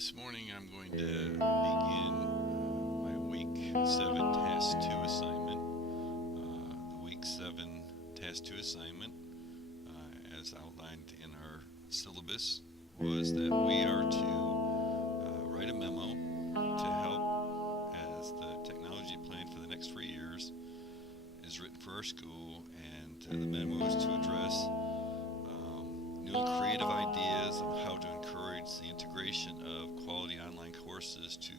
This morning I'm going to begin my Week 7 Task 2 assignment. The Week 7 Task 2 assignment, as outlined in our syllabus, was that we are to write a memo to help as the technology plan for the next 3 years is written for our school, and the memo is to address new and creative ideas of how to encourage the integration of quality online courses to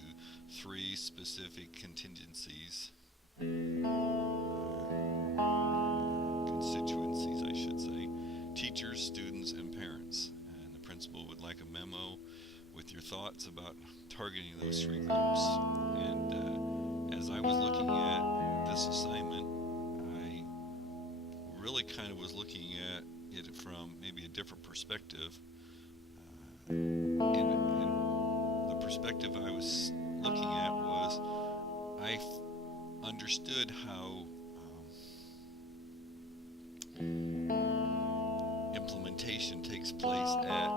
three specific constituencies, I should say: teachers, students, and parents. And the principal would like a memo with your thoughts about targeting those three groups. And as I was looking at this assignment, I really kind of was looking at it from maybe a different perspective. And the perspective I was looking at was I understood how implementation takes place at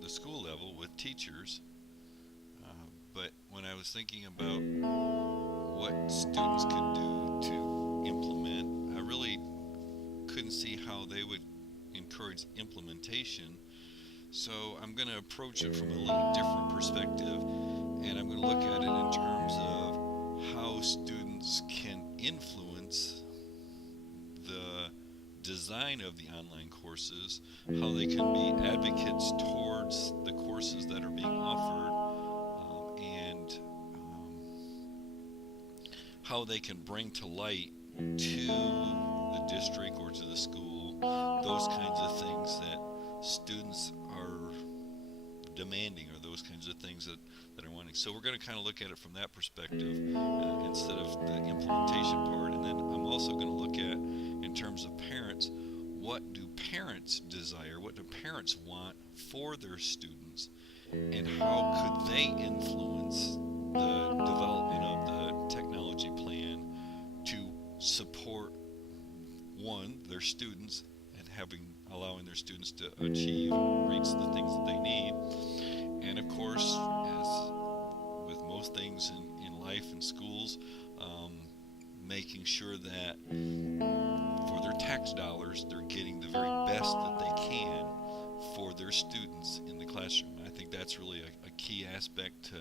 the school level with teachers. But when I was thinking about what students could do to implement, I really couldn't see how they would encourage implementation. So I'm going to approach it from a little different perspective, and I'm going to look at it in terms of how students can influence the design of the online courses, how they can be advocates towards the courses that are being offered, and how they can bring to light to the district or to the school those kinds of things that students are demanding, or those kinds of things that are wanting. So we're going to kind of look at it from that perspective instead of the implementation part. And then I'm also going to look at, in terms of parents, what do parents desire, what do parents want for their students, and how could they influence the development of the technology plan to support, one, their students, and allowing their students to reach the things that they need. And of course, as with most things in life and schools, making sure that for their tax dollars, they're getting the very best that they can for their students in the classroom. I think that's really a key aspect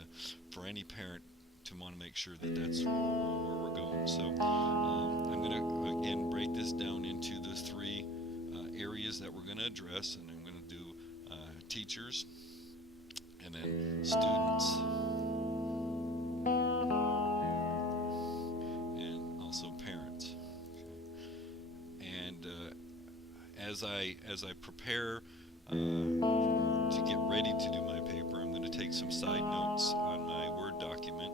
for any parent to want to make sure that that's where we're going. So I'm going to, again, break this down into the three areas that we're going to address, and I'm going to do teachers, and then students, and also parents. Okay. And as I prepare to get ready to do my paper, I'm going to take some side notes on my Word document,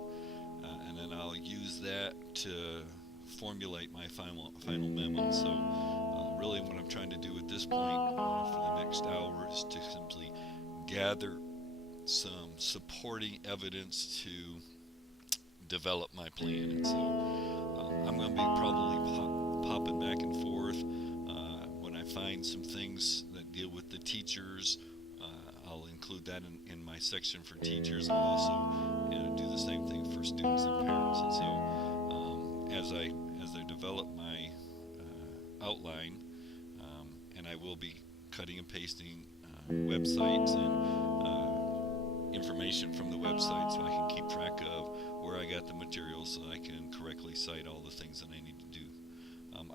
and then I'll use that to formulate my final memo. So really what I'm trying to do at this point for the next hour is to simply gather some supporting evidence to develop my plan. And so I'm going to be probably popping back and forth when I find some things that deal with the teachers. I'll include that in my section for teachers. I'll also do the same thing for students and parents. And so as I develop my outline, and I will be cutting and pasting websites and information from the website, so I can keep track of where I got the materials, so I can correctly cite all the things that I need to do.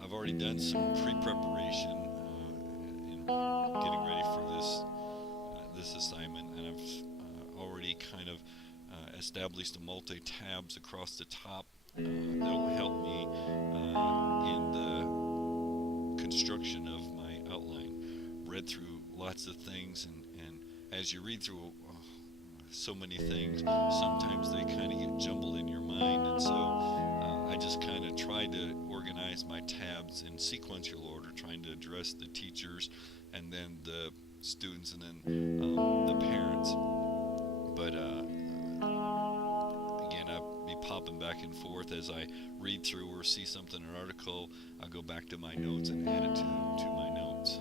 I've already done some pre-preparation in getting ready for this assignment, and I've already kind of established the multi-tabs across the top that will help me in the construction of my outline. Read through lots of things, and as you read through so many things, sometimes they kind of get jumbled in your mind, and so I just kind of tried to organize my tabs in sequential order, trying to address the teachers and then the students and then the parents. But again, I'll be popping back and forth as I read through or see something in an article. I'll go back to my notes and add it to my notes.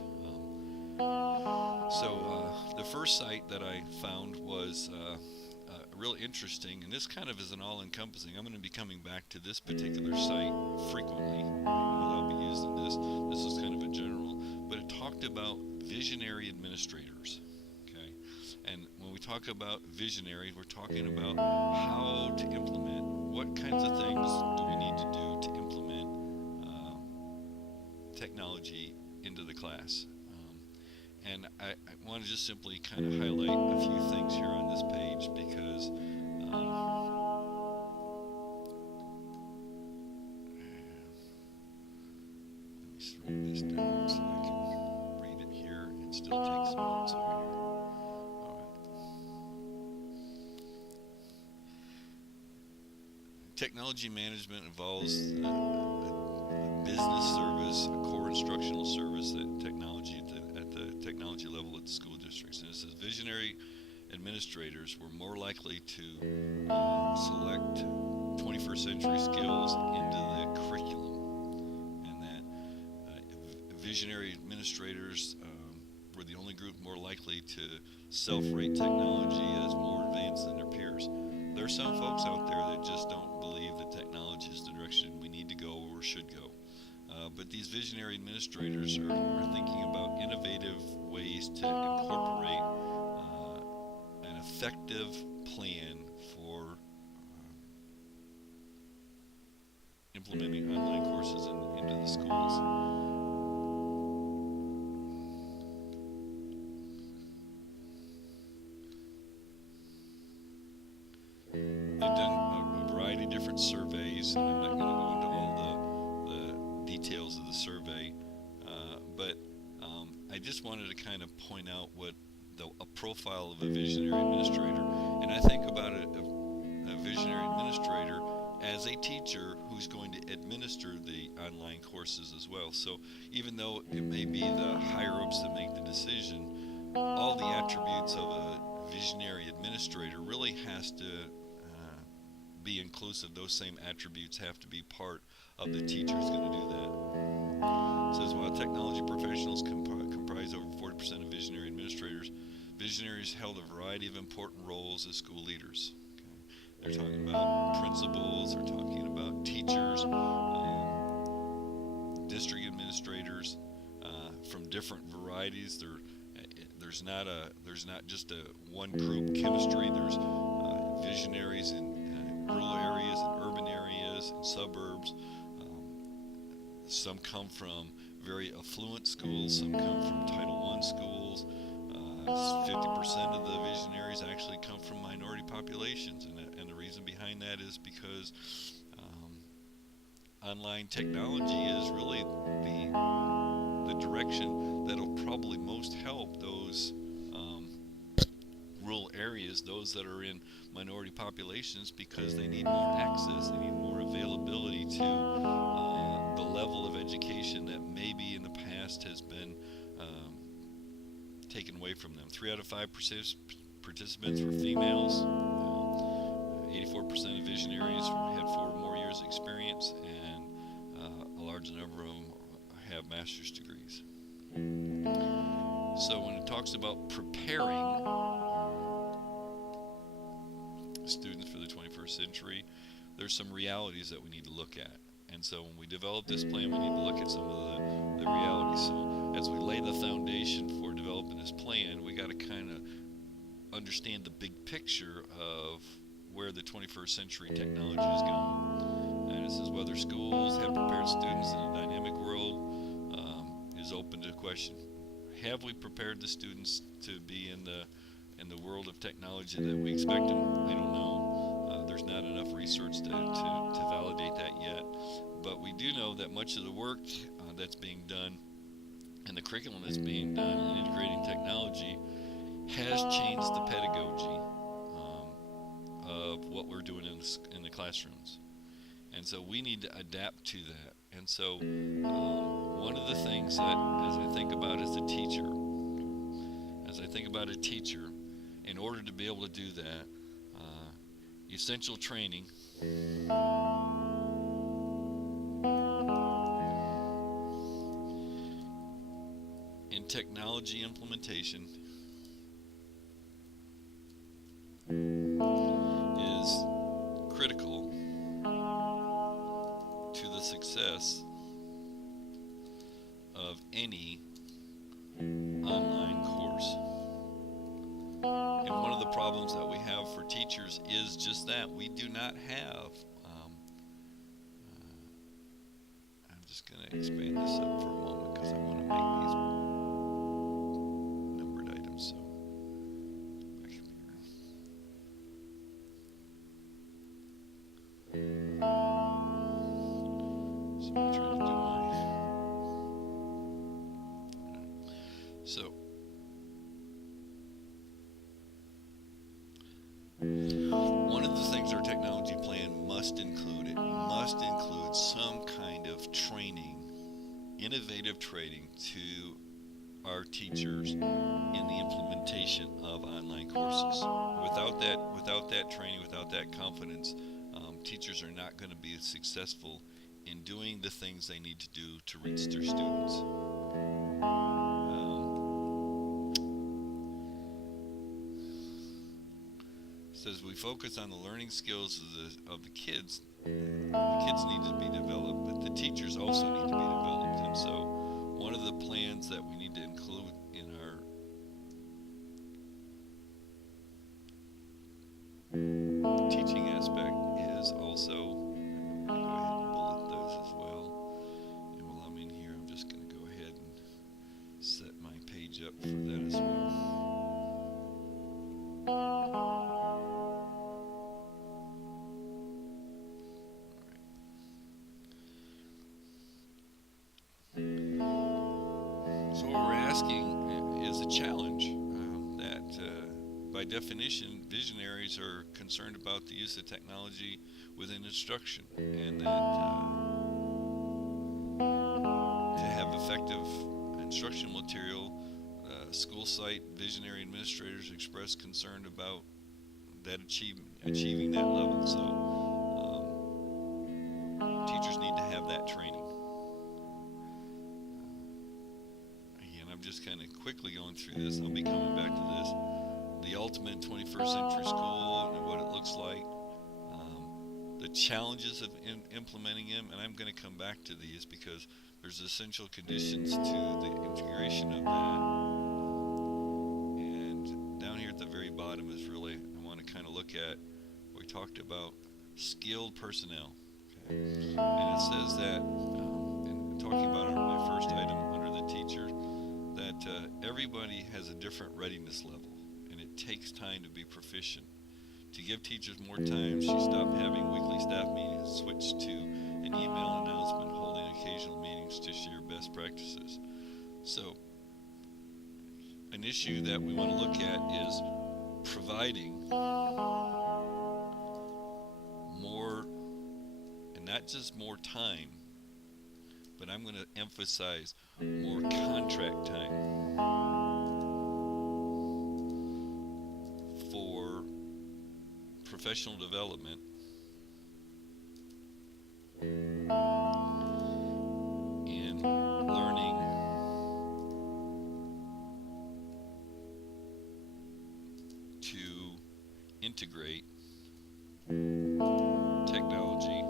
So the first site that I found was really interesting, and this kind of is an all-encompassing. I'm going to be coming back to this particular site frequently. I'll be using this. This is kind of a general, but it talked about visionary administrators. Okay, and when we talk about visionary, we're talking about how to implement. What kinds of things do we need to do to implement technology into the class? And I want to just simply kind of highlight a few things here on this page because let me shrink this down so I can read it here and still take some notes over here. All right. Technology management involves a business service, a core instructional service that technology at the technology level at the school districts. And it says visionary administrators were more likely to select 21st century skills into the curriculum, and that visionary administrators were the only group more likely to self-rate technology as more advanced than their peers. There are some folks out there that just don't believe that technology is the direction we need to go or should go. But these visionary administrators are thinking about innovative ways to incorporate an effective plan for implementing online courses into the schools. They've done a variety of different surveys, and I'm not going to go into all the details of the survey, but I just wanted to kind of point out what a profile of a visionary administrator, and I think about a visionary administrator as a teacher who's going to administer the online courses as well. So even though it may be the higher-ups that make the decision, all the attributes of a visionary administrator really has to be inclusive. Those same attributes have to be part of the teacher who's going to do that. It says while technology professionals comprise over 40% of visionary administrators, visionaries held a variety of important roles as school leaders. Okay. They're talking about principals, they're talking about teachers, district administrators from different varieties. There's not just a one group chemistry. There's visionaries in rural areas, in urban areas, in suburbs. Some come from very affluent schools. Some come from Title I schools. 50% of the visionaries actually come from minority populations, and the reason behind that is because online technology is really the direction that'll probably most help those rural areas, those that are in minority populations, because they need more access, they need more availability to the level of education that maybe in the past has been taken away from them. 3 out of 5 participants were females. 84% of visionaries had 4 or more years of experience, and a large number of them have master's degrees. So when it talks about preparing students for the 21st century, there's some realities that we need to look at. And so when we develop this plan, we need to look at some of the realities. So as we lay the foundation for developing this plan, we got to kind of understand the big picture of where the 21st century technology is going. And it says whether schools have prepared students in a dynamic world is open to question. Have we prepared the students to be in the world of technology that we expect them? I don't know. There's not enough research to validate that yet. But we do know that much of the work that's being done and the curriculum that's being done in integrating technology has changed the pedagogy of what we're doing in the classrooms. And so we need to adapt to that. And so one of the things that, as I think about a teacher, in order to be able to do that, essential training in technology implementation is critical to the success of any online course. And one of the problems that we have for teachers is just that we do not have. I'm just going to expand this up for a moment because I want to make these numbered items. So back up here. So I'm trying to do so one of the things our technology plan must include, it must include some kind of training, innovative training to our teachers in the implementation of online courses. Without that training, without that confidence, teachers are not going to be successful in doing the things they need to do to reach their students. Says we focus on the learning skills of the kids. The kids need to be developed, but the teachers also need to be developed. And so one of the plans that we need to include in our teaching aspect is also, I'm going to go ahead and bullet those as well. And while I'm in here, I'm just going to go ahead and set my page up for that as well. So what we're asking is a challenge that, by definition, visionaries are concerned about the use of technology within instruction, and that to have effective instructional material, school site visionary administrators express concern about that achieving that level. So teachers need to have that training. I'm just kind of quickly going through this. I'll be coming back to this. The ultimate 21st century school and what it looks like. The challenges of implementing them, and I'm going to come back to these because there's essential conditions to the integration of that. And down here at the very bottom is really, I want to kind of look at, we talked about skilled personnel. Okay? And it says that, and talking about my first item under the teacher, that everybody has a different readiness level, and it takes time to be proficient. To give teachers more time, she stopped having weekly staff meetings and switched to an email announcement, holding occasional meetings to share best practices. So, an issue that we want to look at is providing more, and not just more time, but I'm going to emphasize more contract time for professional development in learning to integrate technology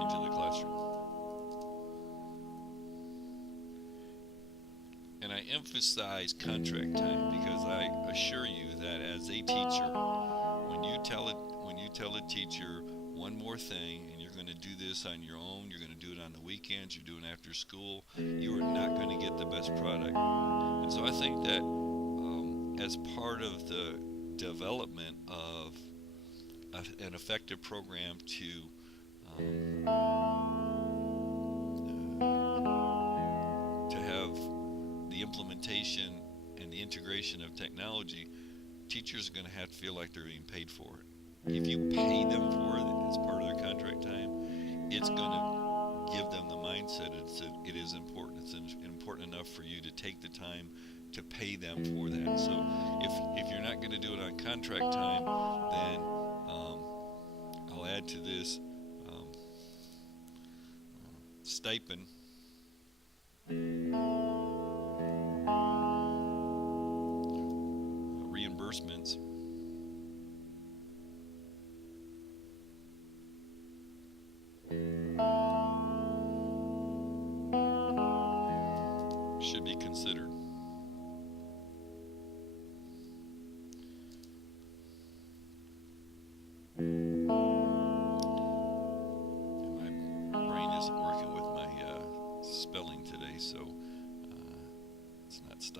into the classroom. And I emphasize contract time because I assure you that as a teacher, when you tell a teacher one more thing and you're going to do this on your own, you're going to do it on the weekends, you're doing after school, you are not going to get the best product. And so I think that as part of the development of an effective program to have the implementation and the integration of technology, teachers are going to have to feel like they're being paid for it. If you pay them for it as part of their contract time, it's going to give them the mindset it is important. It's important enough for you to take the time to pay them for that. So if you're not going to do it on contract time, then I'll add to this stipend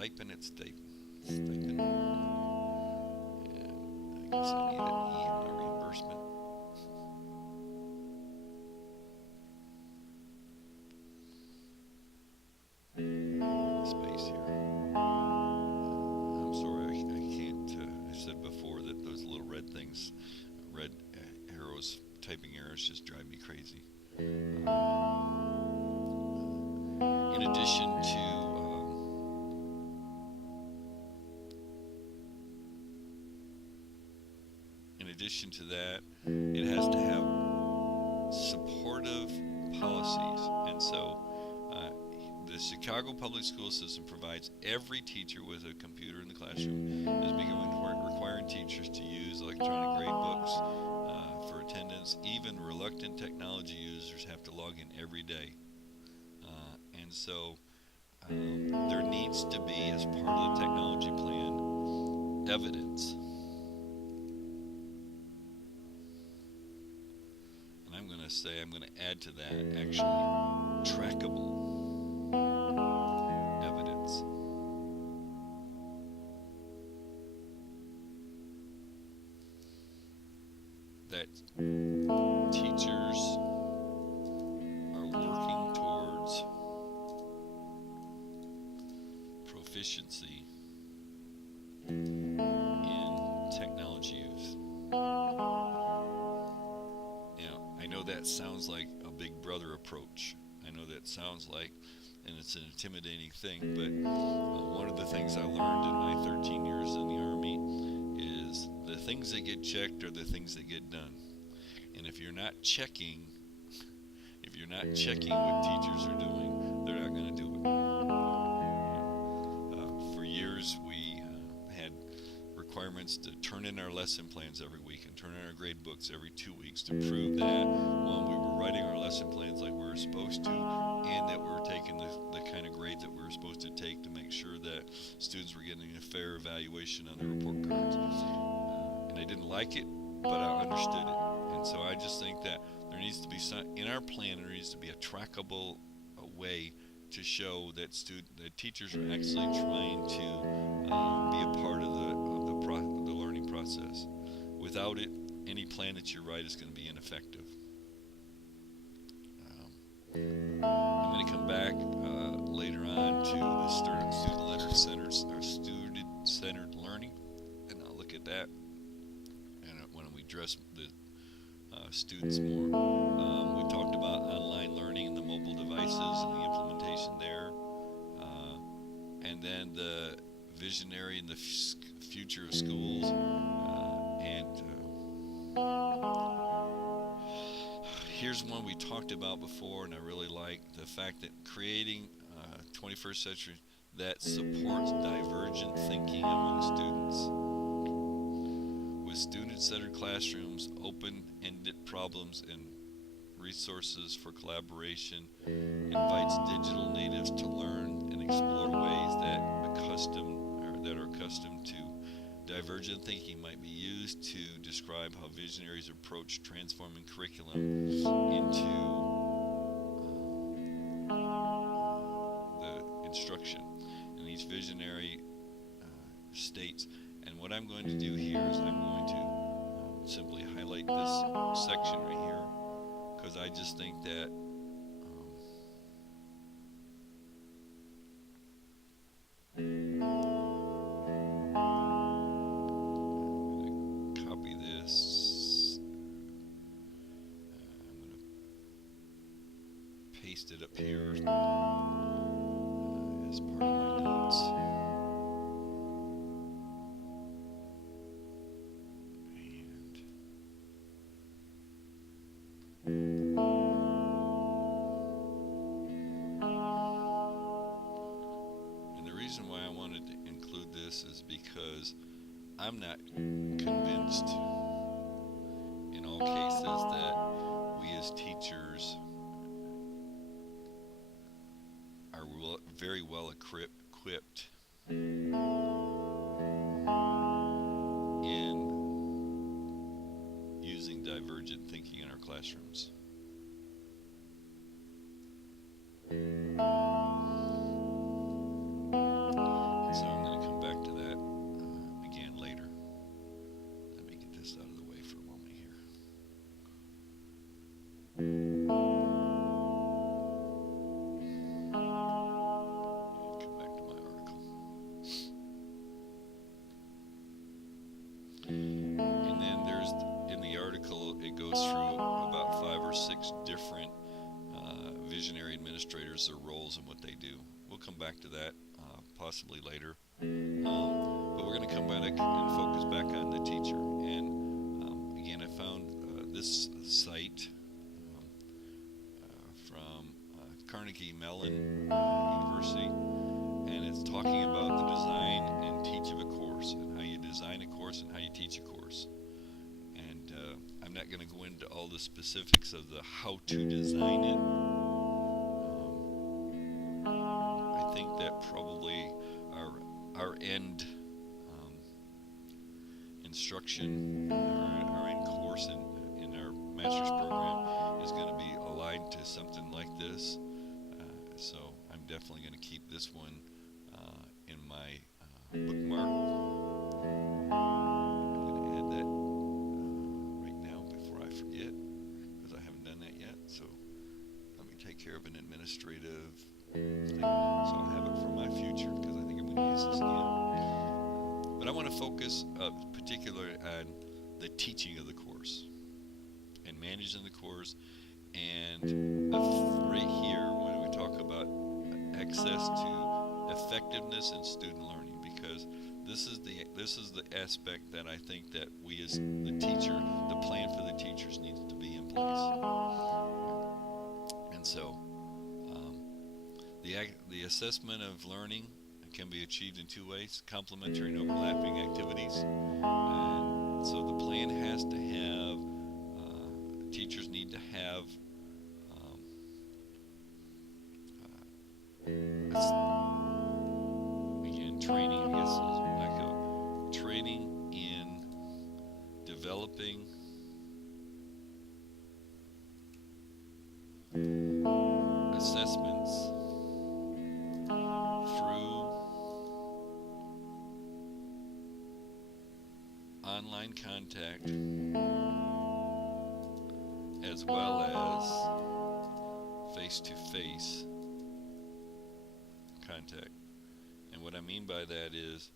Stipend at Stipend. And I guess I need an E in my reimbursement. Space here. I'm sorry, I can't. I said before that those little red things, red arrows, typing errors just drive me crazy. In addition to that, it has to have supportive policies, and so the Chicago public school system provides every teacher with a computer in the classroom. Is requiring teachers to use electronic grade books for attendance. Even reluctant technology users have to log in every day, and so there needs to be, as part of the technology plan, evidence. And I'm going to add to that, actually, trackable evidence. That teachers are working towards proficiency in technology use. Now, I know that sounds like a big brother approach. I know that sounds like, and it's an intimidating thing, but one of the things I learned in my 13 years in the Army is the things that get checked are the things that get done. And if you're not checking what teachers are doing, they're not going to do it. For years, we had requirements to turn in our lesson plans every week and turn in our grade books every 2 weeks to prove that, one, we were writing our lesson plans like we were supposed to, and that we were taking the kind of grade that we were supposed to take to make sure that students were getting a fair evaluation on their report cards. And I didn't like it, but I understood it. And so I just think that there needs to be in our plan, there needs to be a trackable way to show that teachers are actually trying to be a part of the learning process. Without it, any plan that you write is going to be ineffective. I'm going to come back later on to the student-centered learning, and I'll look at that, and when we address the students more. We talked about online learning and the mobile devices and the implementation there, and then the visionary and the future of schools, and here's one we talked about before, and I really like the fact that creating 21st century that supports divergent thinking among students. With student-centered classrooms, open-ended problems, and resources for collaboration, invites digital natives to learn and explore ways that are accustomed to divergent thinking might be used to describe how visionaries approach transforming curriculum into the instruction. And each visionary states, and what I'm going to do here is I'm going to simply highlight this section right here, because I just think that I'm going to copy this. I'm going to paste it up here as part of my notes. Is because I'm not convinced in all cases that we as teachers are very well equipped in using divergent thinking in our classrooms. goes through about 5 or 6 different visionary administrators, their roles and what they do. We'll come back to that possibly later. But we're going to come back and focus back on the teacher. And again, I found this site from Carnegie Mellon University, and it's talking about the design and teach of a course, and how you design a course and how you teach a course. And I'm not going to go into all the specifics of the how to design it. I think that probably our end instruction, our end course in our master's program is going to be aligned to something like this. So I'm definitely going to keep this one in my bookmark. I'm going to add that right now before I forget, because I haven't done that yet. So let me take care of an administrative thing, so I'll have it for my future, because I think I'm going to use this again. But I want to focus particularly on the teaching of the course and managing the course, and right here when we talk about access to effectiveness in student learning, because this is the aspect that I think that we as the teacher, the plan for the teachers needs to be in place. And so the assessment of learning can be achieved in 2 ways: complementary and overlapping activities. And so the plan has to have, teachers need to have again, training, I guess, is like a training in developing assessments through online contact, as well as face-to-face contact. And what I mean by that is,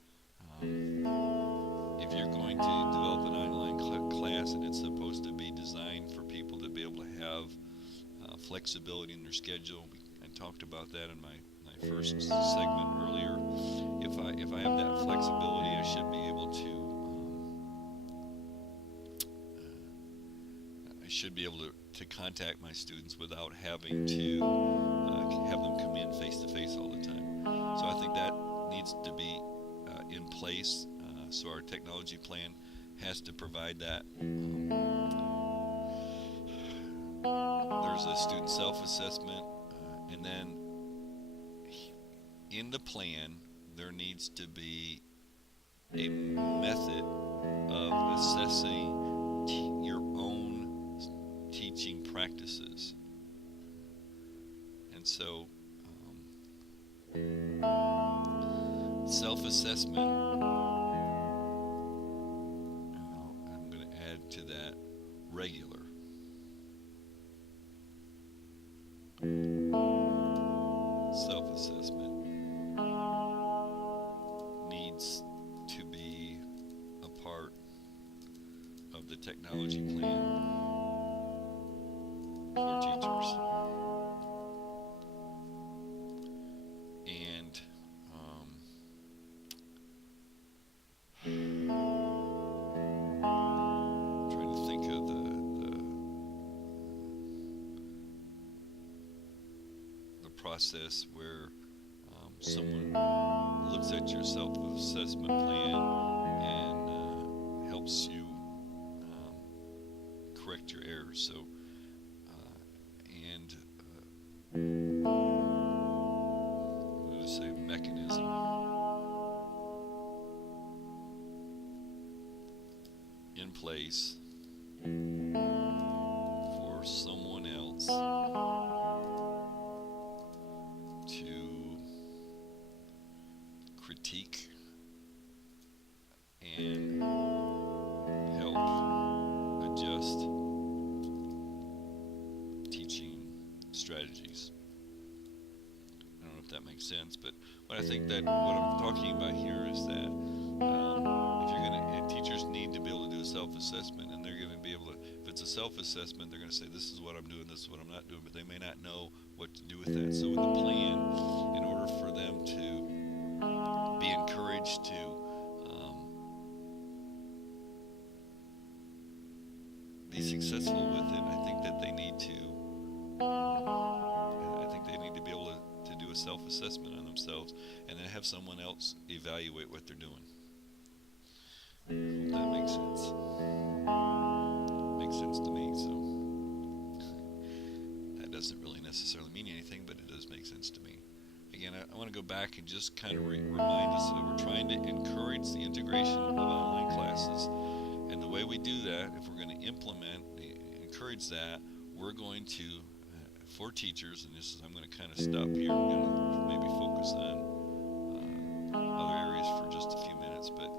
if you're going to develop an online class and it's supposed to be designed for people to be able to have flexibility in their schedule, I talked about that in my first segment earlier. If I have that flexibility, I should be able to contact my students without having to have them come in face to face all the time. So I think that needs to be in place. So our technology plan has to provide that. There's a student self-assessment, and then in the plan there needs to be a method of assessing your own teaching practices. And so self-assessment, I'm going to add to that regular. Self-assessment needs to be a part of the technology plan for teachers. And trying to think of the process where someone looks at your self-assessment plan and helps you correct your errors. So, I'm going to say mechanism in place for someone else to critique and help adjust teaching strategies. I don't know if that makes sense, but I think that what I'm talking about here is that if teachers need to be able to do a self-assessment, and they're going to be able to, if it's a self-assessment, they're going to say, this is what I'm doing, this is what I'm not doing, but they may not know what to do with that. So in the plan, in order for them to be encouraged to be successful with it, I think that they need to be able to do a self-assessment on themselves, and then have someone else evaluate what they're doing. If that makes sense. Makes sense to me. So that doesn't really necessarily mean anything, but it does make sense to me. Again, I want to go back and just kind of remind us that we're trying to encourage the integration of online classes. And the way we do that, if we're going to encourage that, we're going to, for teachers, and I'm going to kind of stop here. I'm going to maybe focus on other areas for just a few minutes, but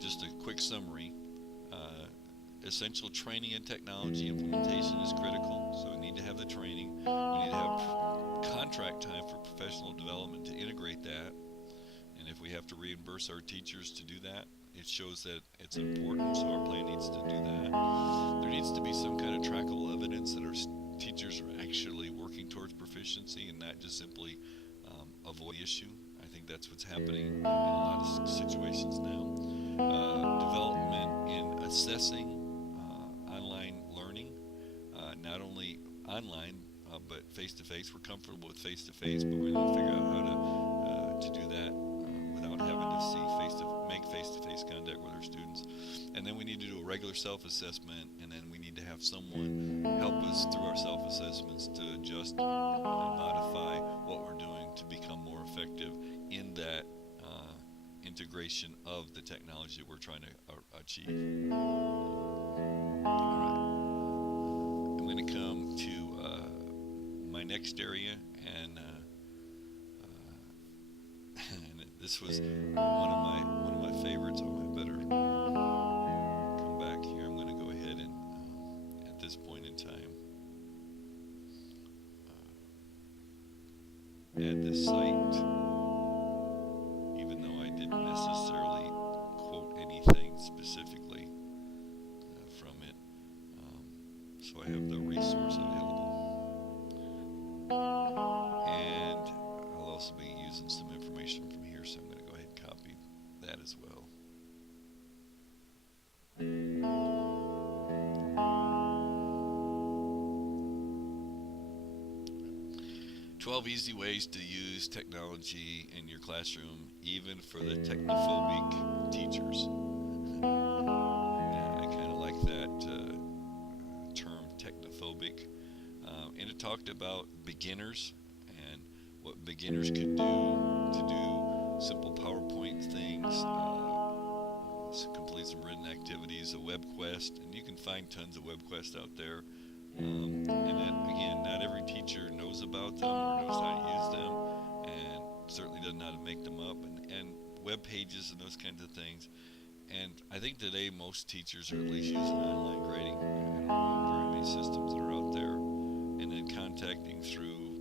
just a quick summary. Essential training and technology implementation is critical, so we need to have the training. We need to have contract time for professional development to integrate that, and if we have to reimburse our teachers to do that, it shows that it's important, so our plan needs to do that. There needs to be some kind of trackable evidence that our teachers are actually working towards proficiency and not just simply avoid the issue. I think that's what's happening in a lot of situations now. Development in assessing online learning, not only online but face-to-face. We're comfortable with face-to-face, but we need to figure out how to do that without having to make face-to-face contact with our students. And then we need to do a regular self-assessment, and then we need to have someone help us through our self-assessments to adjust and modify what we're doing to become more effective in that integration of the technology that we're trying to achieve. All right. I'm going to come to my next area, and this was one of my favorites. Oh, I better come back here. I'm going to go ahead and at this point in time add this site, even though I didn't necessarily quote anything specifically from it. So I have the resource available, and I'll also be using some information from here, so I'm going to go ahead and copy that as well. 12 easy ways to use technology in your classroom, even for the technophobic teachers. I kind of like that term, technophobic. And it talked about beginners and what beginners could do to do simple PowerPoint things, complete some written activities, a web quest, and you can find tons of web quests out there. And that, again, not every teacher knows about them or knows how to use them, and certainly doesn't know how to make them up, and web pages and those kinds of things. And I think today most teachers are at least using online grading. I don't know very many systems that are out there, and then contacting through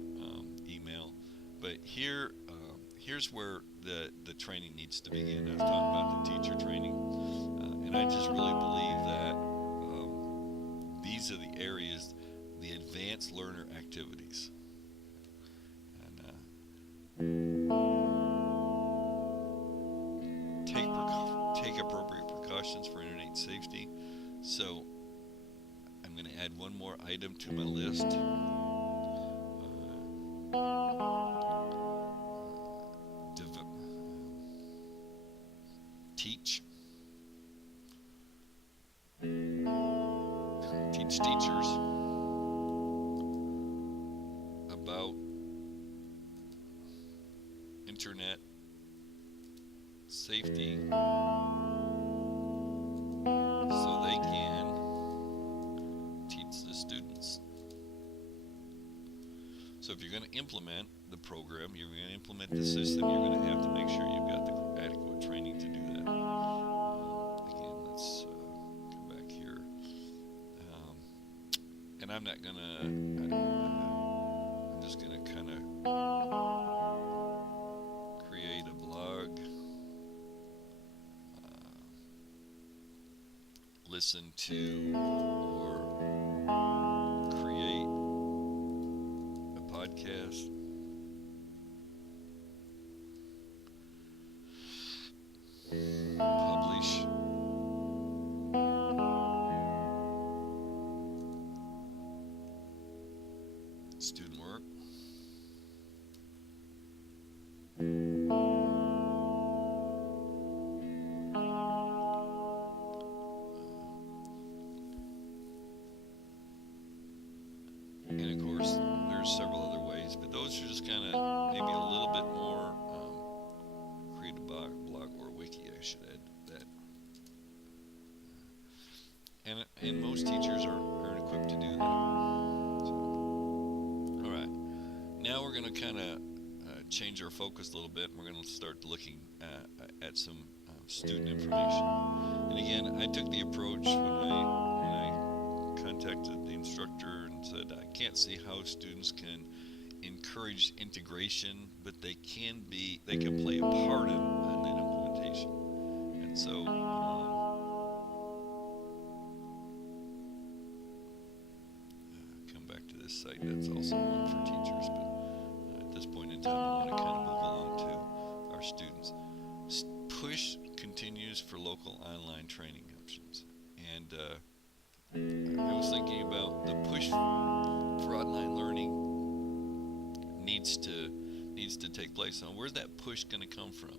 email. But here's where the training needs to begin. I was talking about the teacher training, and I just really believe that these are the areas, the advanced learner activities. And take appropriate precautions for internet safety. So I'm going to add one more item to my list. Teach teachers about internet safety so they can teach the students. So if you're going to implement the program, you're going to implement the system, you're going to have to make sure you've got the adequate training to do that. Again, let's come back here. And I'm not going to, I'm just going to kind of create a blog, listen to, or student work. And of course, there's several other ways, but those are just kind of maybe a little bit more create a blog or a wiki, I should add that. And most teachers aren't equipped to do that. So, all right, now we're going to kind of change our focus a little bit, and we're going to start looking at some student information. And again, I took the approach when I contacted the instructor and said I can't see how students can encourage integration, but they can play a part in that implementation. And so come back to this site. That's also one for teachers, but at this point in time, I want to kind of move along to our students. Push continues for local online training options, and I was thinking about the push for online learning needs to take place. Now, where's that push going to come from?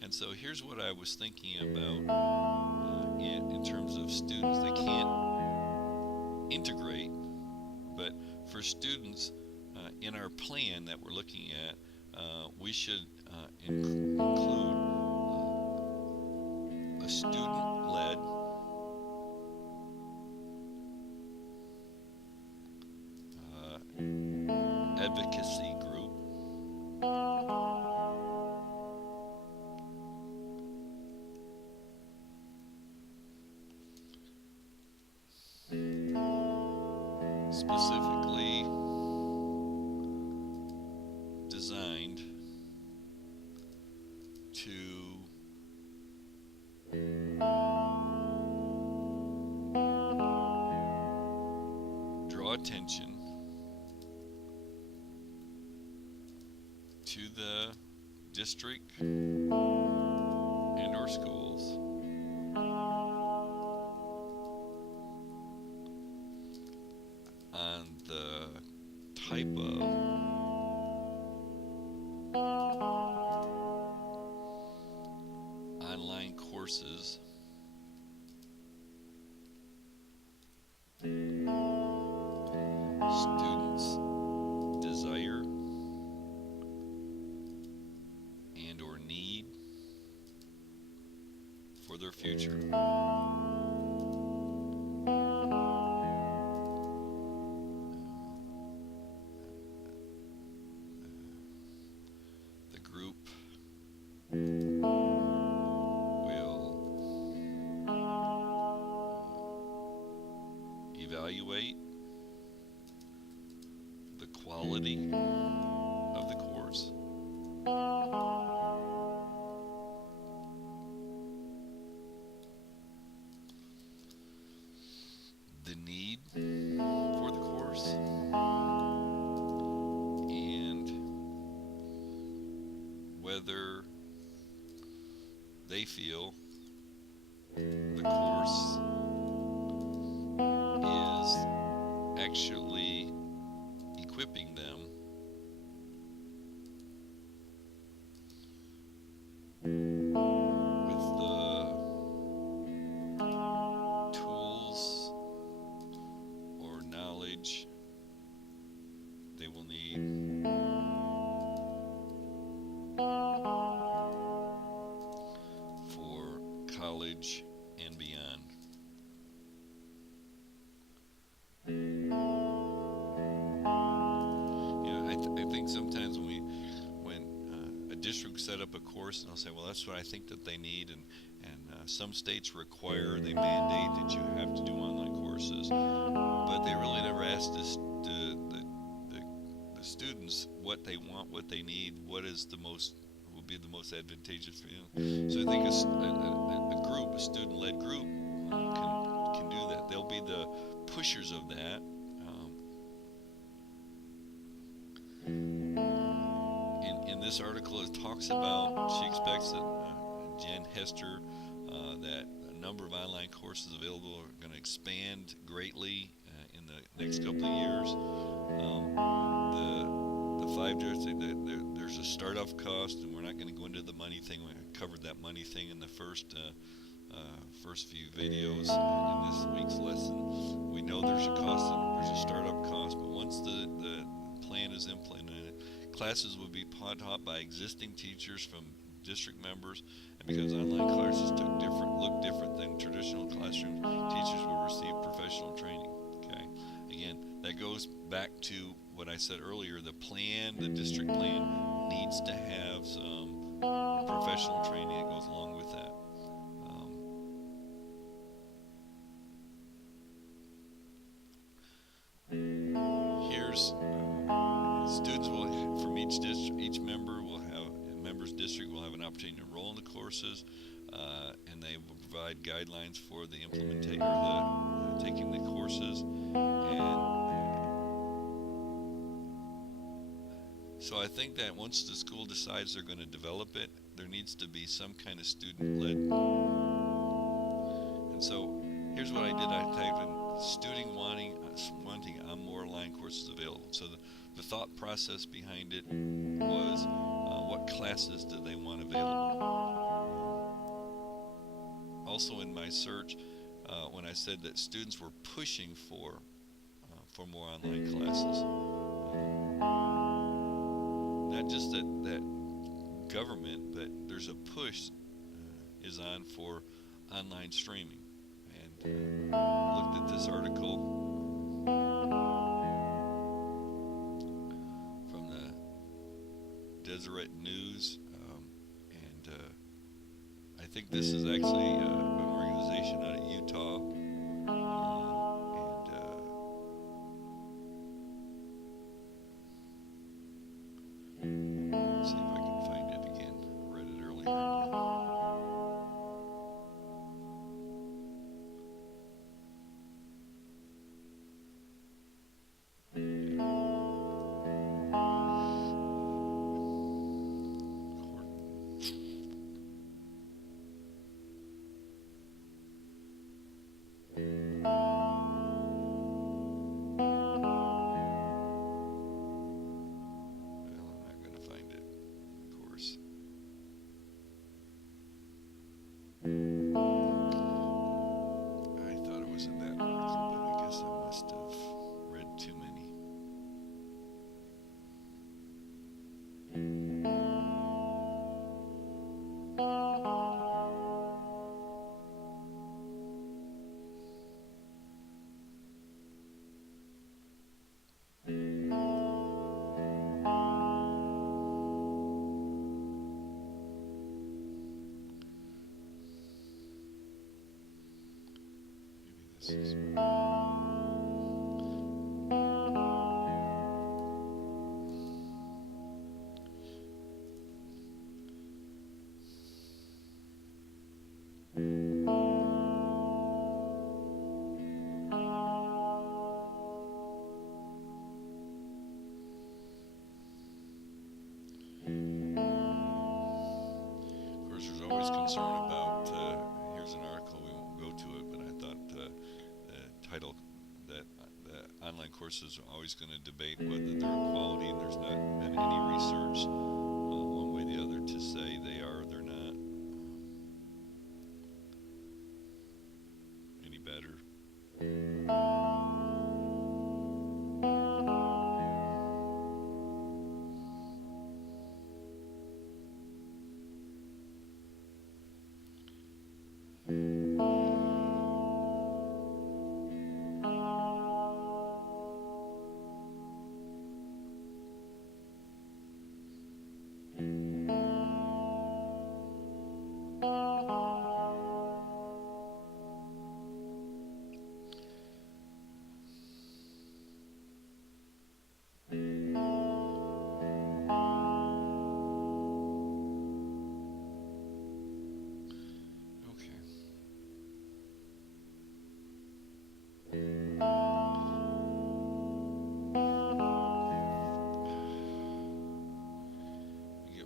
And so here's what I was thinking about in terms of students that can't integrate, but for students in our plan that we're looking at, we should include a student-led advocacy group, specifically designed to draw attention to the district and or schools on the type of online courses students desire and or need for their future. The group will evaluate the quality of the course, the need for the course, and whether they feel the course is actually equipping them with the tools or knowledge they will need for college and beyond. I think sometimes when a district set up a course, and they'll say, well, that's what I think that they need, and some states require, they mandate that you have to do online courses, but they really never ask the students what they want, what they need, what is the most will be the most advantageous for you. So I think a group, a student-led group, can do that. They'll be the pushers of that. In this article, it talks about, she expects that Jen Hester, that a number of online courses available are going to expand greatly in the next couple of years. The 5 years, there's a startup cost, and we're not going to go into the money thing. We covered that money thing in the first few videos in this week's lesson. We know there's a cost, and there's a startup cost, but once the plan is implemented, classes will be taught by existing teachers from district members, and because online classes look different than traditional classroom, teachers will receive professional training. Okay, again, that goes back to what I said earlier. The district plan needs to have some professional training that goes along with that. Here's students will, from each district, each member's district will have an opportunity to enroll in the courses, and they will provide guidelines for the implementation or taking the courses. And so I think that once the school decides they're going to develop it, there needs to be some kind of student-led. And so here's what I did. I typed in student wanting more online courses available. So the thought process behind it was what classes do they want available. Also in my search, when I said that students were pushing for more online classes, not just that government, but there's a push is on for online streaming. And looked at this article from the Deseret News, and I think this is actually an organization out of Utah, and let's see if I can find it again. I read it earlier. This is always concerned about, here's an article, we won't go to it, but I thought the title that the online courses are always going to debate whether they're quality, and there's not been any research one way or the other to say they are or they're not any better.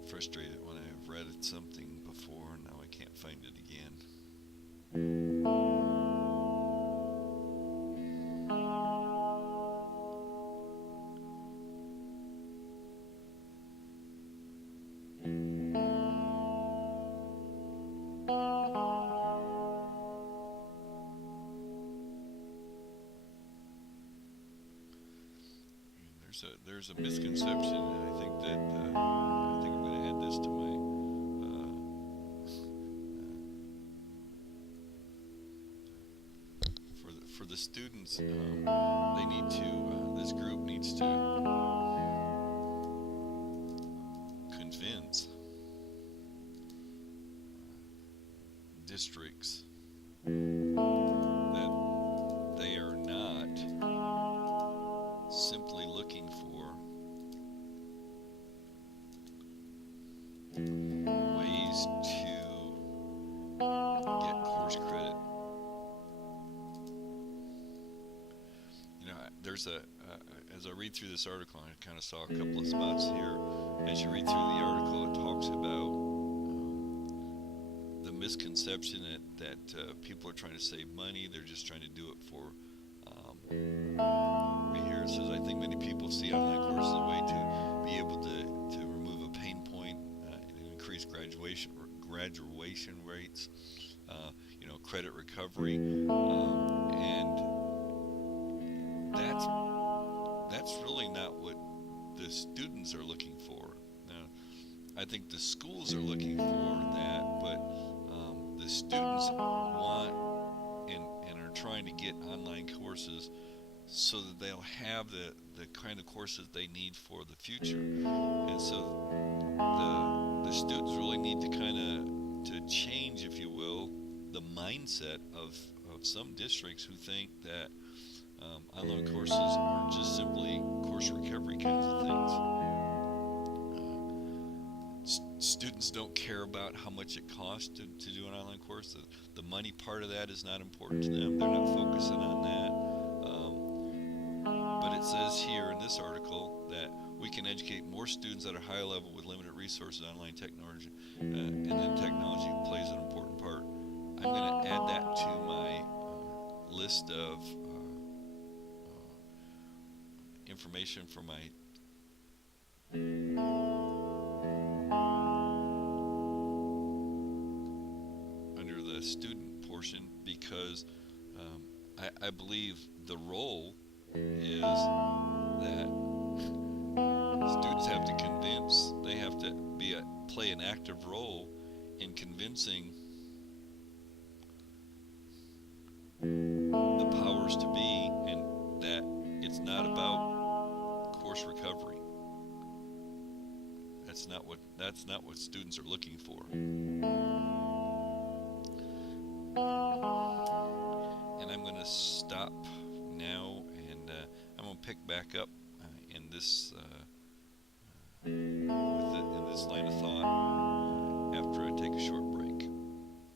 Frustrated when I've read something before and now I can't find it again. there's a misconception, and I think that I think I'm going to add this to my for the students. They need to. This group needs to convince districts that they are not simply looking for ways to get course credit. There's as I read through this article, I kind of saw a couple of spots here. As you read through the article, it talks about the misconception that people are trying to save money. They're just trying to do it for. Right here it says, I think many people see online courses as a way to be able to remove a pain point and increase graduation rates, credit recovery, and that's really not what the students are looking for. Now, I think the schools are looking for that, but the students want and are trying to get online courses so that they'll have the kind of courses they need for the future. And so the students really need to kind of to change, if you will, the mindset of some districts who think that online courses are just simply course recovery kinds of things. Students don't care about how much it costs to do an online course. The money part of that is not important to them. They're not focusing on that. But it says here in this article that we can educate more students at a high level with limited resources, online technology, and then technology plays an important part. I'm going to add that to my list of information for my under the student portion, because I believe the role is that students have to convince, they have to play an active role in convincing the powers to be, and that it's not about course recovery. That's not what students are looking for. And I'm going to stop now, and I'm going to pick back up in this